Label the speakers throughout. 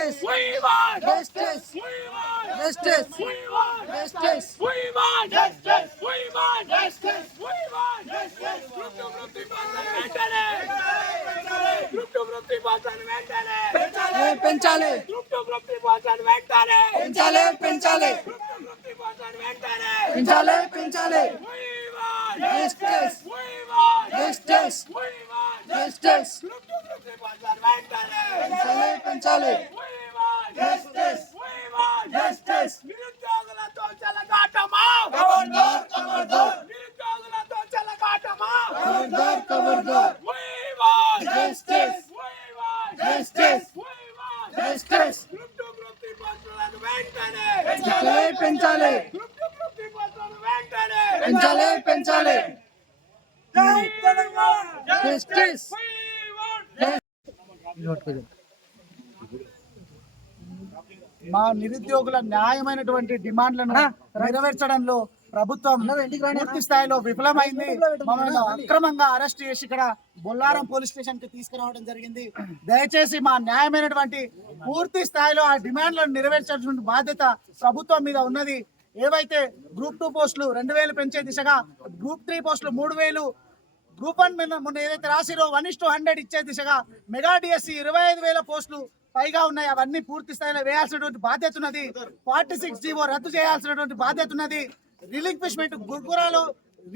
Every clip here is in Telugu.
Speaker 1: Justice.
Speaker 2: We want
Speaker 1: Justice.
Speaker 2: We want
Speaker 1: Justice.
Speaker 2: We want
Speaker 1: Justice.
Speaker 2: We want justice. We want justice. We want justice. Group two group three పాత్రను వెంటనే గ్రూప్ టు గ్రూప్ త్రీ పాత్రను వెంటనే
Speaker 1: ఏ పెంచాలి
Speaker 2: గ్రూప్ టు గ్రూప్ త్రీ పాత్రను వెంటనే
Speaker 1: పెంచాలి పెంచాలి
Speaker 2: గ్రూప్ టు గ్రూప్ త్రీ పాత్రను వెంటనే
Speaker 1: పెంచాలి పెంచాలి
Speaker 2: We want
Speaker 1: Justice.
Speaker 2: We want
Speaker 1: Justice.
Speaker 2: We want
Speaker 1: Justice.
Speaker 2: Group two group three పాత్రను వెంటనే
Speaker 1: పెంచాలి పెంచాలి
Speaker 2: want
Speaker 1: Justice.
Speaker 2: నిరుద్యోగులతో చెలగాటమా
Speaker 1: ఖబర్దార్ ఖబర్దార్
Speaker 2: నిరుద్యోగులతో చెలగాటమా
Speaker 1: ఖబర్దార్ ఖబర్దార్
Speaker 2: We want
Speaker 1: Justice.
Speaker 2: We want
Speaker 1: Justice.
Speaker 2: We want
Speaker 1: Justice.
Speaker 2: Group two group three పాత్రలను వెంటనే
Speaker 1: పెంచాలి పెంచాలి
Speaker 2: గ్రూప్ టు గ్రూప్ త్రీ పాత్రలను వెంటనే
Speaker 1: పెంచాలి పెంచాలి
Speaker 2: జై తెలంగాణ
Speaker 1: జస్టిస్
Speaker 2: We want
Speaker 3: మా నిరుద్యోగుల న్యాయమైనటువంటి డిమాండ్లను నెరవేర్చడంలో ప్రభుత్వం పూర్తి స్థాయిలో విఫలమైంది. మమ్మల్ని అక్రమంగా అరెస్ట్ చేసి ఇక్కడ బొల్లారం పోలీస్ స్టేషన్కి తీసుకురావడం జరిగింది. దయచేసి మా న్యాయమైనటువంటి పూర్తి స్థాయిలో ఆ డిమాండ్లను నెరవేర్చాల్సిన బాధ్యత ప్రభుత్వం మీద ఉన్నది. ఏవైతే గ్రూప్ టూ పోస్టులు రెండు వేలు పెంచే దిశగా గ్రూప్ త్రీ పోస్టులు మూడు వేలు గ్రూప్ వన్ మొన్న ఏదైతే రాసిరో వన్ ఇస్ హండ్రెడ్ ఇచ్చే దిశగా మెగా డిఎస్సి ఇరవై ఐదు వేల పోస్టులు పైగా ఉన్నాయి. అవన్నీ పూర్తి స్థాయిలో వేయాల్సినటువంటి బాధ్యత ఉన్నది. ఫార్టీ సిక్స్ జీవో రద్దు చేయాల్సినటువంటి బాధ్యత ఉన్నది. రిలింక్విష్మెంట్ గుర్గురాలు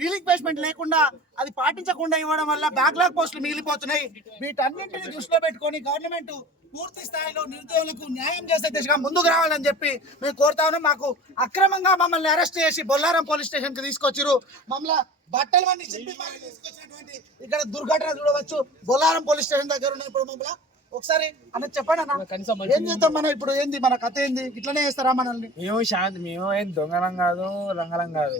Speaker 3: రిలింక్విష్మెంట్ లేకుండా అది పాటించకుండా ఇవ్వడం వల్ల బ్యాక్లాగ్ పోస్టులు మిగిలిపోతున్నాయి. వీటన్నింటిని దృష్టిలో పెట్టుకొని గవర్నమెంట్ పూర్తి స్థాయిలో నిరుద్యోగులకు న్యాయం చేసే దిశగా ముందుకు రావాలని చెప్పి మేము కోరుతా ఉన్నాం. మాకు అక్రమంగా మమ్మల్ని అరెస్ట్ చేసి బొల్లారం పోలీస్ స్టేషన్కి తీసుకొచ్చిరు మమ్మల్ని బట్టలు అన్ని చింపి మరి తీసుకొచ్చినటువంటి ఇక్కడ దుర్ఘటన చూడవచ్చు. బొల్లారం పోలీస్ స్టేషన్ దగ్గర ఉన్న ఇప్పుడు మమ్మల్ని. ఒకసారి అన్న చెప్పండి అన్న. ఏం చేద్దాం మనం ఇప్పుడు? ఏంది మన కథ ఏంది? ఇట్లనే చేస్తారా మనల్ని?
Speaker 4: మేము శాంతి మేము ఏం దొంగలం కాదు రంగలం కాదు.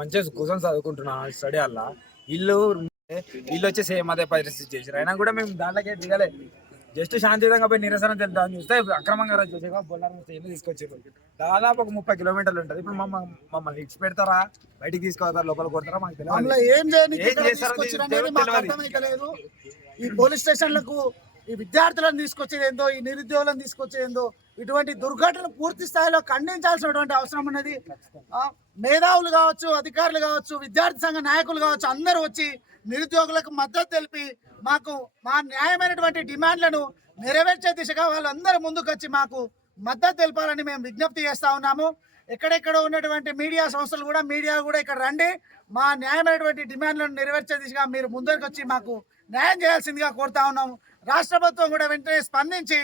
Speaker 4: మంచిగా కూర్చొని చదువుకుంటున్నాం స్టడీ అలా ఇల్లు ఇల్లు వచ్చి సేమ్ అదే పరిస్థితి చేసారు అయినా కూడా మేము దాంట్లోకి దిగలే. జస్ట్ శాంతియుతంగా పోయి నిరసన తెలుద్దాం చూస్తే అక్రమంగా చేసేగా బొల్లారం ఇల్లు తీసుకొచ్చారు దాదాపు ఒక ముప్పై కిలోమీటర్లు ఉంటుంది. ఇప్పుడు మమ్మ మమ్మల్ని ఇచ్చి పెడతారా? బయటికి తీసుకొస్తారా లోపల కొడతారా? మాకు
Speaker 3: మమ్మల్ని
Speaker 4: తెలియదు
Speaker 3: ఏం
Speaker 4: చేస్తారో
Speaker 3: ఈ పోలీస్ స్టేషన్లకు ఈ విద్యార్థులను తీసుకొచ్చేది ఏందో ఈ నిరుద్యోగులను తీసుకొచ్చేది ఏందో ఇటువంటి దుర్ఘటనలు పూర్తి స్థాయిలో ఖండించాల్సినటువంటి అవసరం ఉన్నది. మేధావులు కావచ్చు అధికారులు కావచ్చు విద్యార్థి సంఘ నాయకులు కావచ్చు అందరూ వచ్చి నిరుద్యోగులకు మద్దతు తెలిపి మాకు మా న్యాయమైనటువంటి డిమాండ్లను నెరవేర్చే దిశగా వాళ్ళందరూ ముందుకు వచ్చి మాకు మద్దతు తెలపాలని మేము విజ్ఞప్తి చేస్తా ఉన్నాము. ఎక్కడెక్కడ ఉన్నటువంటి మీడియా సంస్థలు కూడా మీడియా కూడా ఇక్కడ రండి. మా న్యాయమైనటువంటి డిమాండ్లను నెరవేర్చే దిశగా మీరు ముందరికి వచ్చి మాకు న్యాయం చేయాల్సిందిగా కోరుతా ఉన్నాము. రాష్ట్ర ప్రభుత్వం కూడా వెంటనే స్పందించి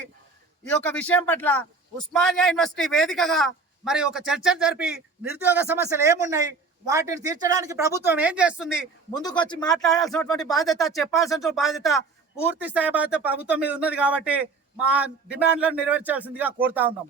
Speaker 3: ఈ యొక్క విషయం పట్ల ఉస్మానియా యూనివర్సిటీ వేదికగా మరి ఒక చర్చ జరిపి నిరుద్యోగ సమస్యలు ఏమున్నాయి వాటిని తీర్చడానికి ప్రభుత్వం ఏం చేస్తుంది ముందుకు వచ్చి మాట్లాడాల్సినటువంటి బాధ్యత చెప్పాల్సినటువంటి బాధ్యత పూర్తి స్థాయి బాధ్యత ప్రభుత్వం మీద ఉన్నది కాబట్టి మా డిమాండ్లను నెరవేర్చాల్సిందిగా కోరుతా ఉన్నాం